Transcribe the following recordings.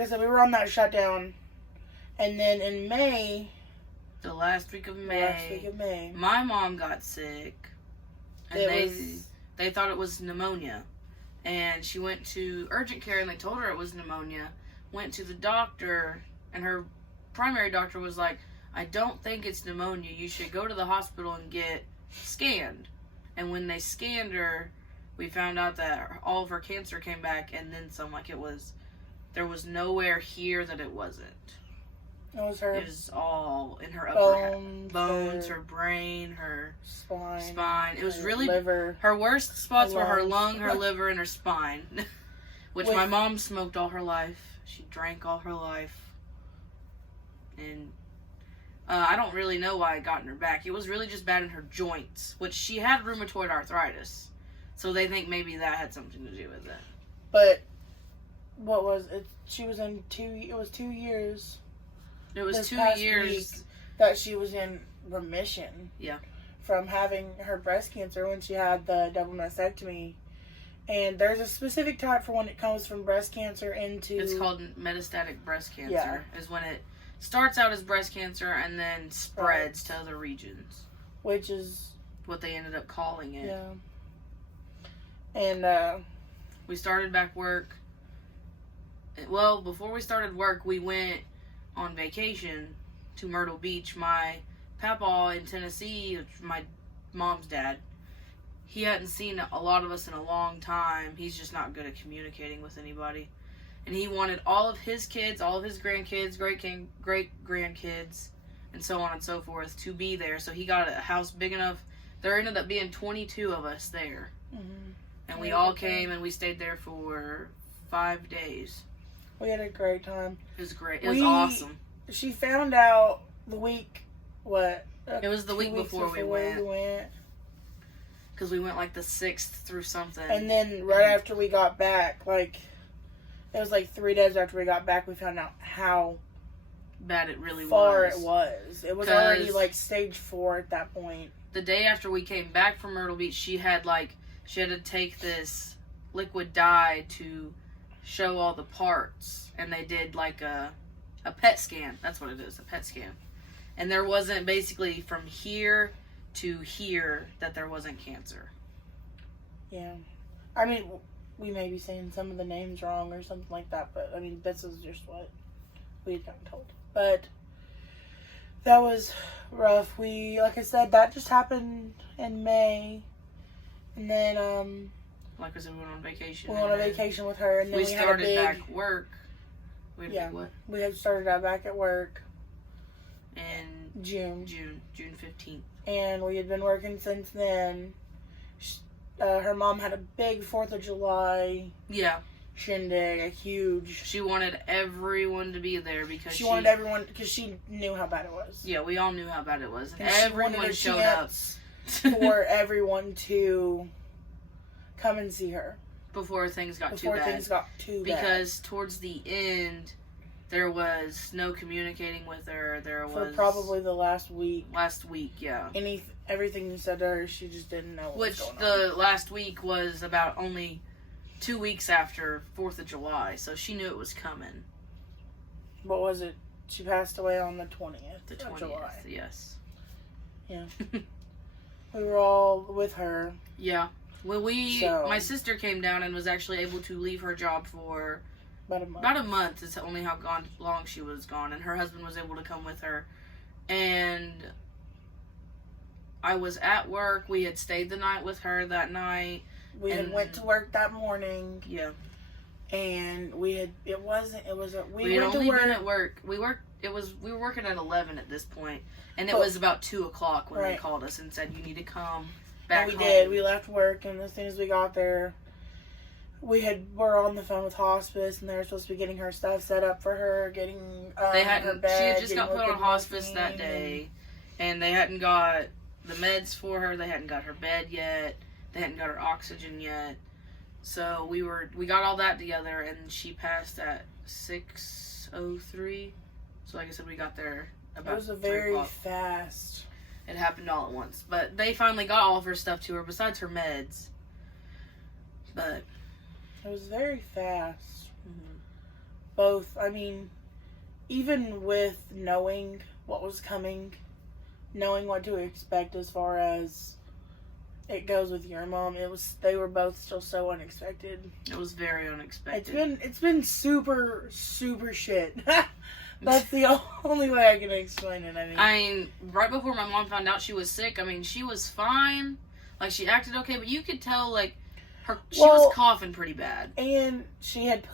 like I said, we were on that shutdown. And then in May... The last week of May. My mom got sick. And they thought it was pneumonia. And she went to urgent care and they told her it was pneumonia. Went to the doctor and her primary doctor was like, I don't think it's pneumonia. You should go to the hospital and get scanned. And when they scanned her, we found out that all of her cancer came back and then some. Like there was nowhere here that it wasn't. It was her. It was all in her upper bones, her brain, her spine. It was really liver. Her worst spots were her lung, her liver, and her spine. Which my mom smoked all her life. She drank all her life. And I don't really know why it got in her back. It was really just bad in her joints, which she had rheumatoid arthritis. So they think maybe that had something to do with it. But what was it? She was in it was 2 years. It was 2 years that she was in remission. Yeah. From having her breast cancer when she had the double mastectomy. And there's a specific type for when it comes from breast cancer into... It's called metastatic breast cancer. Yeah. Is when it starts out as breast cancer and then spreads to other regions. Which is... what they ended up calling it. Yeah. And, we started back work. Well, before we started work, we went on vacation to Myrtle Beach. My papa in Tennessee, my mom's dad, he hadn't seen a lot of us in a long time. He's just not good at communicating with anybody. And he wanted all of his kids, all of his grandkids, great-grandkids, and so on and so forth to be there. So he got a house big enough. There ended up being 22 of us there. Mm-hmm. And we all came and we stayed there for 5 days. We had a great time. It was great. It was awesome. She found out the week, it was the week before we went. Because we went like the 6th through something. And then right after we got back, it was like 3 days after we got back, we found out how bad it really far it was. It was already stage 4 at that point. The day after we came back from Myrtle Beach, she had to take this liquid dye to show all the parts, and they did a PET scan. That's what it is, a PET scan. And there wasn't, basically from here to here, that there wasn't cancer. Yeah. I mean, we may be saying some of the names wrong or something like that, but I mean, this is just what we had gotten told. But that was rough. Like I said, that just happened in May. And then, like I said, we went on vacation. We went on vacation with her, and then we started back work. We had started out back at work in June 15th. And we had been working since then. Her mom had a big 4th of July shindig, a huge... She wanted everyone to be there because she wanted everyone, because she knew how bad it was. Yeah, we all knew how bad it was. And everyone showed up. For everyone to come and see her. Before things got too bad. Because towards the end, there was no communicating with her. For probably the last week. Last week, yeah. Everything you said to her, she just didn't know what was going on. Which the last week was about only 2 weeks after 4th of July, so she knew it was coming. What was it? She passed away on the 20th. The 20th, July. Yes. Yeah. We were all with her. Yeah. Well, my sister came down and was actually able to leave her job for about a month. Is only how long she was gone, and her husband was able to come with her. And I was at work. We had stayed the night with her that night. We had went to work that morning. Yeah. And we had been at work. We were working at 11 at this point, and it was about 2 o'clock when they called us and said, you need to come back home. We did. We left work, and as soon as we got there, were on the phone with hospice, and they were supposed to be getting her stuff set up for her, getting her bed. She had just got put on hospice that day, and they hadn't got the meds for her. They hadn't got her bed yet. They hadn't got her oxygen yet. So we got all that together, and she passed at 6:03. So like I said, we got there about 3 o'clock. It was very fast. It happened all at once. But they finally got all of her stuff to her, besides her meds. But it was very fast. both, I mean, even with knowing what was coming, knowing what to expect as far as it goes with your mom, they were both still so unexpected. It was very unexpected. It's been super, super shit. That's the only way I can explain it. I mean, right before my mom found out she was sick, I mean, she was fine. Like, she acted okay, but you could tell, like, she was coughing pretty bad. And she had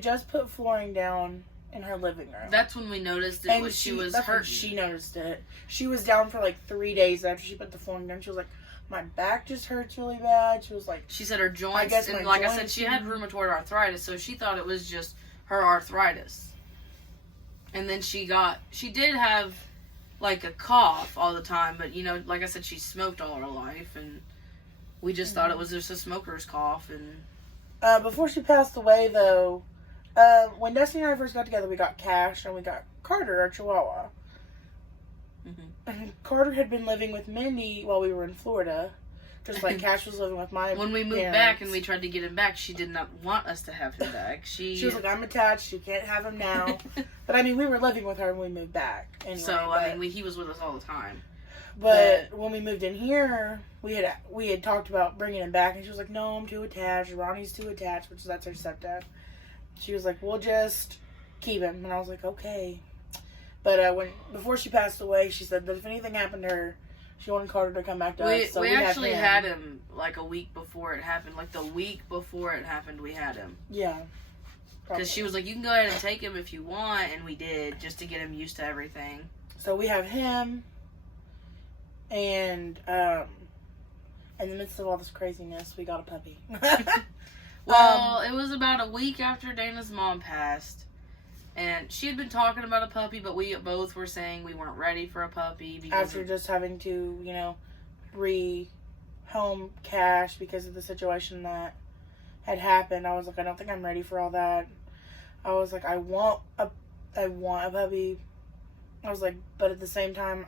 just put flooring down in her living room. That's when we noticed it. And she was hurt. She noticed it. She was down for like 3 days after she put the flooring down. She was like, my back just hurts really bad. She was like, she said her joints. And like I said, she had rheumatoid arthritis, so she thought it was just her arthritis. And then she did have like a cough all the time, but you know, like I said, she smoked all her life, and we just thought it was just a smoker's cough. And before she passed away, though, when Destiny and I first got together, we got Cash and we got Carter, our Chihuahua. Mm-hmm. And Carter had been living with Mindy while we were in Florida, just like Cash was living with my When we moved back and we tried to get him back, she did not want us to have him back. She was like, I'm attached, you can't have him now. But I mean, we were living with her when we moved back. Anyway, so, I mean, he was with us all the time. But when we moved in here, we had talked about bringing him back, and she was like, no, I'm too attached. Ronnie's too attached, which that's her stepdad. She was like, we'll just keep him. And I was like, okay. But before she passed away, she said that if anything happened to her, she wanted Carter to come back to us. So we actually had him like a week before it happened. Like the week before it happened, we had him. Yeah. Because she was like, you can go ahead and take him if you want. And we did, just to get him used to everything. So we have him. And in the midst of all this craziness, we got a puppy. Well, it was about a week after Dana's mom passed. And she had been talking about a puppy, but we both were saying we weren't ready for a puppy. After just having to, you know, re-home Cash because of the situation that had happened. I was like, I don't think I'm ready for all that. I was like, I want a puppy. I was like, but at the same time,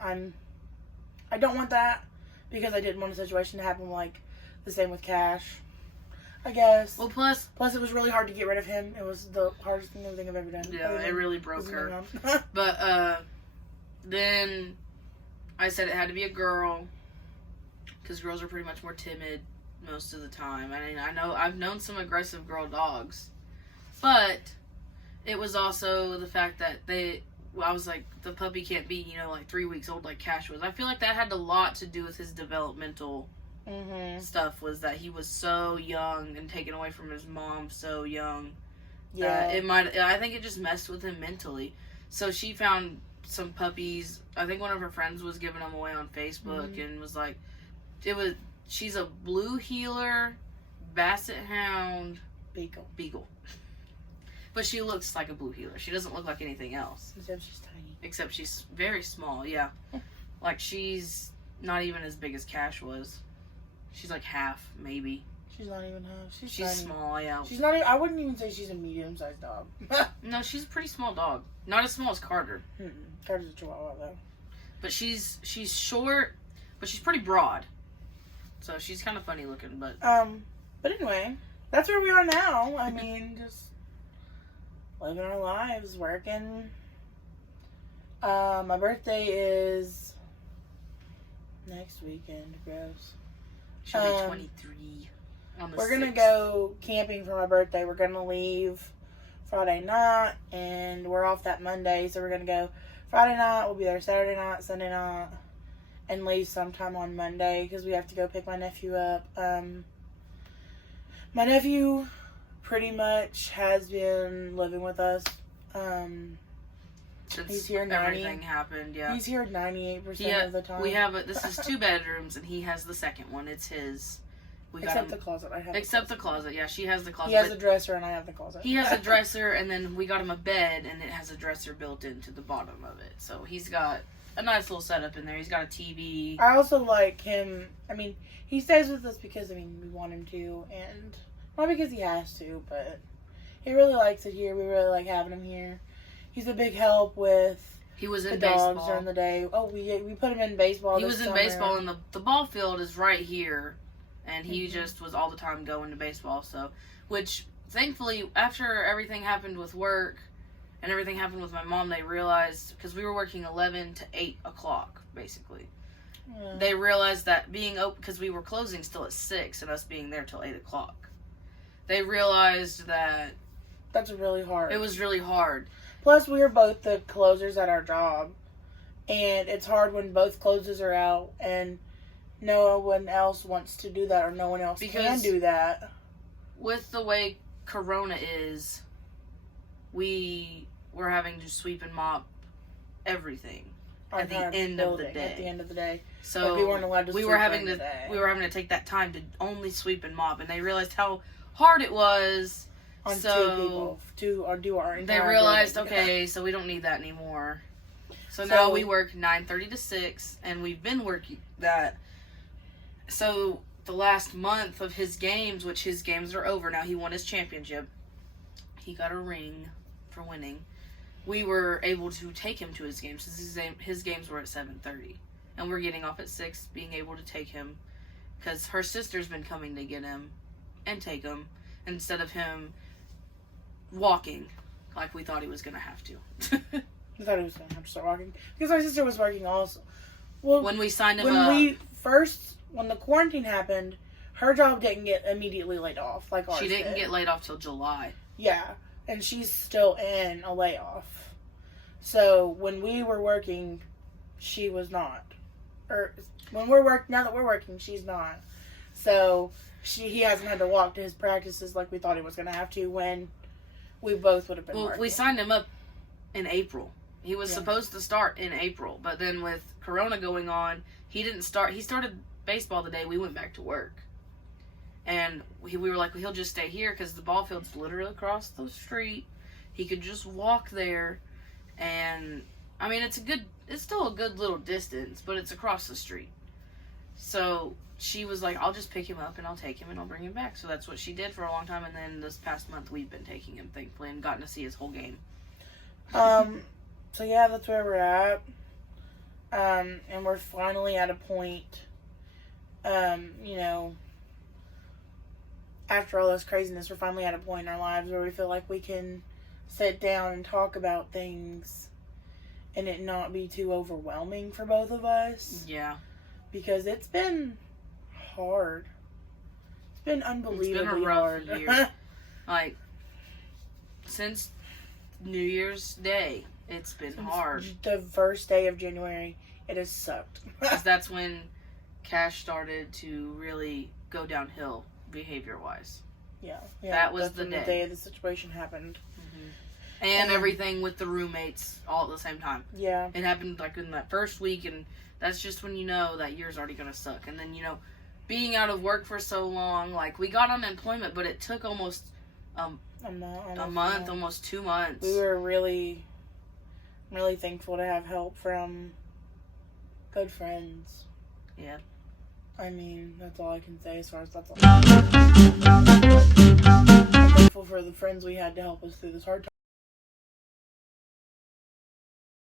I don't want that because I didn't want a situation to happen like the same with Cash, I guess. Well, plus it was really hard to get rid of him. It was the hardest thing I've ever done. Yeah, it really broke her. But then I said it had to be a girl because girls are pretty much more timid most of the time. I mean, I've known some aggressive girl dogs, but it was also the fact that I was like, the puppy can't be, you know, like 3 weeks old like Cash was. I feel like that had a lot to do with his developmental stuff, was that he was so young and taken away from his mom so young. Yeah. I think it just messed with him mentally. So she found some puppies. I think one of her friends was giving them away on Facebook and was like, she's a blue heeler, basset hound, beagle. But she looks like a blue heeler. She doesn't look like anything else. Except she's tiny. Except she's very small, yeah. Like, she's not even as big as Cash was. She's like half, maybe. She's not even half. She's tiny. Small, yeah. She's not even, I wouldn't even say she's a medium-sized dog. No, she's a pretty small dog. Not as small as Carter. Carter's a Chihuahua, though. But she's short, but she's pretty broad. So she's kind of funny looking, but... But anyway, that's where we are now. I mean, just... living our lives, working. My birthday is next weekend. Gross. She'll be 23 on the We're 6th. gonna go camping for my birthday. We're gonna leave Friday night, and we're off that Monday. So we're gonna go Friday night. We'll be there Saturday night, Sunday night, and leave sometime on Monday because we have to go pick my nephew up. My nephew pretty much has been living with us. Since he's here everything happened, yeah. He's here 98% of the time. This is 2 bedrooms, and he has the second one. It's his. Except the closet. the closet, yeah. She has the closet. He has a dresser, and I have the closet. He has a dresser, and then we got him a bed, and it has a dresser built into the bottom of it. So he's got a nice little setup in there. He's got a TV. I also like him. I mean, he stays with us because, we want him to, and not because he has to, but he really likes it here. We really like having him here. He's a big help with He was in the dogs baseball during the day. Oh, we put him in baseball. He was in baseball, and the ball field is right here, and he just was all the time going to baseball. So, which thankfully, after everything happened with work and everything happened with my mom, they realized, because we were working 11 to 8 o'clock, basically. Yeah. They realized that being open, because we were closing still at 6 and us being there till 8 o'clock. They realized that That's really hard. it was really hard. Plus, we are both the closers at our job. And it's hard when both closes are out and no one else wants to do that or no one else can do that. With the way Corona is, we were having to sweep and mop everything at the end of the day. At the end of the day. So like we weren't allowed to we sweep were having during to the day. we were having to take that time to only sweep and mop, and they realized how hard it was. On so 2 people to do our entire they realized, building. okay, so we don't need that anymore. So now we work 9:30 to 6, and we've been working that. So the last month of his games, which his games are over now, he won his championship. He got a ring for winning. We were able to take him to his games. His games were at 7:30, and we're getting off at 6, being able to take him because her sister's been coming to get him and take him instead of him walking like we thought he was going to have to. I thought he was going to have to start walking. Because my sister was working also. Well, when we signed him up. When the quarantine happened, her job didn't get immediately laid off like ours She didn't did. get laid off till July. Yeah, and she's still in a layoff. So when we were working, she was not. Or now that we're working, she's not. So he hasn't had to walk to his practices like we thought he was going to have to when we both would have been working. We signed him up in April. He was supposed to start in April, but then with Corona going on, he didn't start. He started baseball the day we went back to work. And we were like, well, he'll just stay here because the ball field's literally across the street. He could just walk there. And, I mean, it's still a good little distance, but it's across the street. So she was like, I'll just pick him up and I'll take him and I'll bring him back. So that's what she did for a long time. And then this past month, we've been taking him, thankfully, and gotten to see his whole game. So yeah, that's where we're at. And we're finally at a point, after all this craziness, we're finally at a point in our lives where we feel like we can sit down and talk about things and it not be too overwhelming for both of us. Yeah. Because it's been hard. It's been unbelievably It's been a rough hard. year. Like, since New Year's Day, it's been hard. The first day of January, it has sucked. Because that's when Cash started to really go downhill behavior-wise. Yeah. That was that's the when day. The day of the situation happened. Mm-hmm. And everything with the roommates all at the same time. Yeah. It happened like in that first week, and that's just when you know that year's already going to suck. And then, being out of work for so long, like, we got unemployment, but it took almost a month, almost 2 months. We were really, really thankful to have help from good friends. Yeah. I mean, that's all I can say as far as that's all. I'm thankful for the friends we had to help us through this hard time.